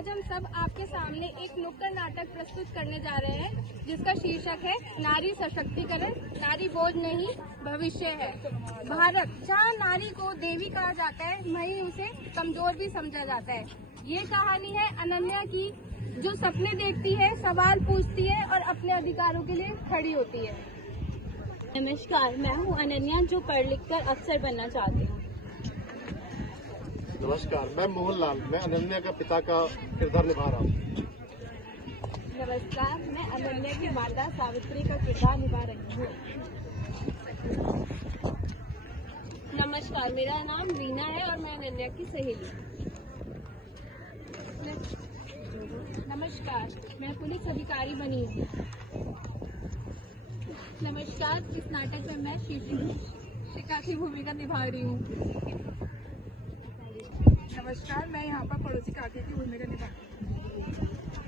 आज हम सब आपके सामने एक नुक्कड़ नाटक प्रस्तुत करने जा रहे हैं जिसका शीर्षक है नारी सशक्तिकरण, नारी बोझ नहीं भविष्य है। भारत जहाँ नारी को देवी कहा जाता है, वहीं उसे कमजोर भी समझा जाता है। ये कहानी है अनन्या की, जो सपने देखती है, सवाल पूछती है और अपने अधिकारों के लिए खड़ी होती है। नमस्कार, मैं हूँ अनन्या, जो पढ़ लिख कर अफसर बनना चाहती हूँ। नमस्कार, मैं मोहनलाल, मैं अनन्या का पिता का किरदार निभा रहा हूँ। नमस्कार, मैं अनन्या की माता सावित्री का किरदार निभा रही हूँ। नमस्कार, मेरा नाम रीना है और मैं अनन्या की सहेली। नमस्कार, मैं पुलिस अधिकारी बनी हूँ। नमस्कार, इस नाटक में मैं शिक्षा की भूमिका निभा रही हूँ। नमस्कार, मैं यहाँ पर पड़ोसी काकी की भूमिका निभा रही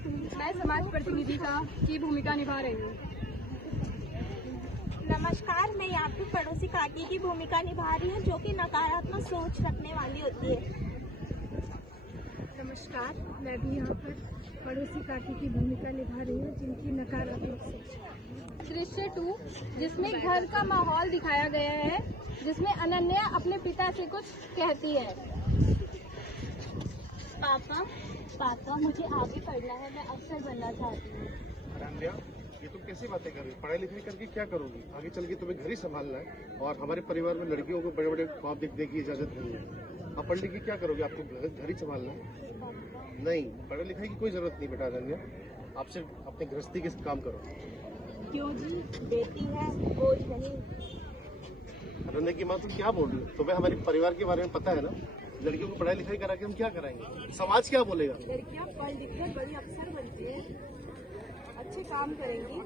हूँ। मैं समाज प्रतिनिधि की भूमिका निभा रही हूँ। नमस्कार, मैं यहाँ पे पड़ोसी काकी की भूमिका निभा रही हूँ, जो कि नकारात्मक सोच रखने वाली होती है। नमस्कार, मैं भी यहाँ पर पड़ोसी काकी की भूमिका निभा रही हूँ, जिनकी नकारात्मक सोच। दृश्य 2, जिसमें घर का माहौल दिखाया गया है, जिसमें अनन्या अपने पिता से कुछ कहती है। पापा, मुझे आगे पढ़ना है, मैं अफसर बनना चाहती हूँ। अनन्या, ये तुम कैसी बातें कर रही हो? पढ़ाई लिखाई करके क्या करोगी? आगे चल के तुम्हें घर ही संभालना है और हमारे परिवार में लड़कियों को बड़े बड़े ख्वाब देखने की इजाजत नहीं है। आप पढ़ लिख के क्या करोगे? आपको घर ही संभालना है। नहीं, पढ़ाई लिखाई की कोई जरूरत नहीं बेटा अनन्या, आप सिर्फ अपने गृहस्थी के काम करो। क्यों जी, बेटी है, बोझ नहीं। अनन्या की माँ, तुम क्या बोल रही हो? तुम्हें हमारे परिवार के बारे में पता है ना? लड़कियों को पढ़ाई लिखाई करा के हम क्या कराएंगे? समाज क्या बोलेगा? लड़कियाँ पढ़ लिख कर बड़ी अफसर बनती है, अच्छे काम करेंगी।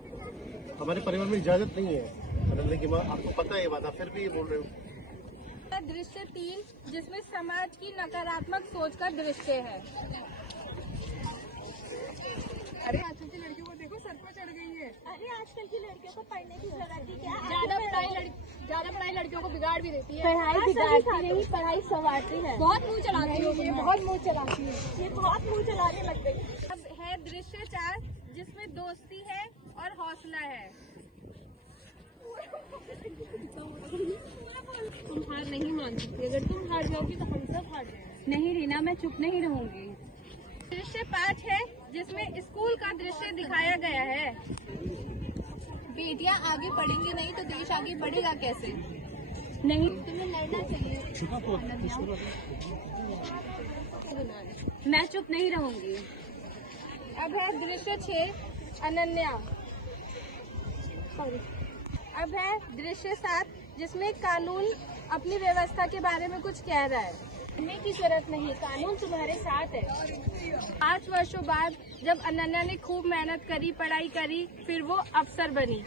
हमारे परिवार में इजाजत नहीं है। अनन्या की माँ, आपको पता है ये बात, आप फिर भी ये बोल रहे हो। दृश्य 3, जिसमें समाज की नकारात्मक सोच का दृश्य है। अरे आजकल की लड़कियों को देखो, सर पर चढ़ गई है। अरे आजकल की लड़कियों को पढ़ने की जरूरत ही क्या है? ज्यादा पढ़ाई लड़कियों को बिगाड़ भी देती है। पढ़ाई बिगाड़ती नहीं, पढ़ाई संवारती है। बहुत मुंह चलाती है, बहुत मुंह चलाती है। ये बहुत मुँह चलाने लग गई। अब है दृश्य 4, जिसमें दोस्ती है और हौसला है। तुम हार नहीं मान सकती, अगर तुम हार जाओगी तो हम सब हार जाएंगे। नहीं रीना, मैं चुप नहीं रहूंगी। दृश्य 5 है, जिसमें स्कूल का दृश्य दिखाया गया है। बेटियां आगे पढ़ेंगी नहीं तो देश आगे बढ़ेगा कैसे? नहीं, तुम्हें लड़ना चाहिए। मैं चुप नहीं रहूंगी। अब है दृश्य 6, अनन्या। अब है दृश्य 7, जिसमें कानून अपनी व्यवस्था के बारे में कुछ कह रहा है। डरने की जरूरत नहीं, कानून तुम्हारे साथ है। 5 वर्षों बाद जब अनन्या ने खूब मेहनत करी, पढ़ाई करी, फिर वो अफसर बनी।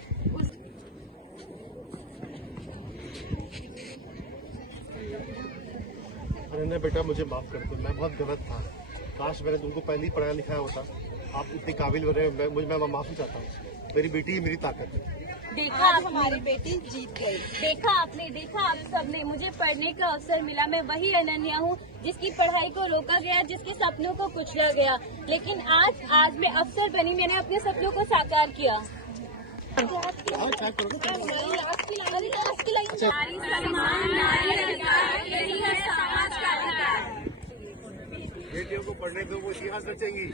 अनन्या बेटा, मुझे माफ कर दो, मैं बहुत गलत था। काश मैंने तुमको पहले ही पढ़ाया लिखाया होता। आप इतने काबिल बने, मैं माफी चाहता हूँ। मेरी बेटी ही मेरी ताकत है। देखा, हमारी बेटी जीत गई। देखा आप सबने, मुझे पढ़ने का अवसर मिला। मैं वही अनन्या हूँ जिसकी पढ़ाई को रोका गया, जिसके सपनों को कुचला गया, लेकिन आज मैं अफसर बनी। मैंने अपने सपनों को साकार किया। नारी सम्मान, नारी अधिकार, यही है समाज का अधिकार। बेटियों को पढ़ने दो, वो इतिहास रचेंगी।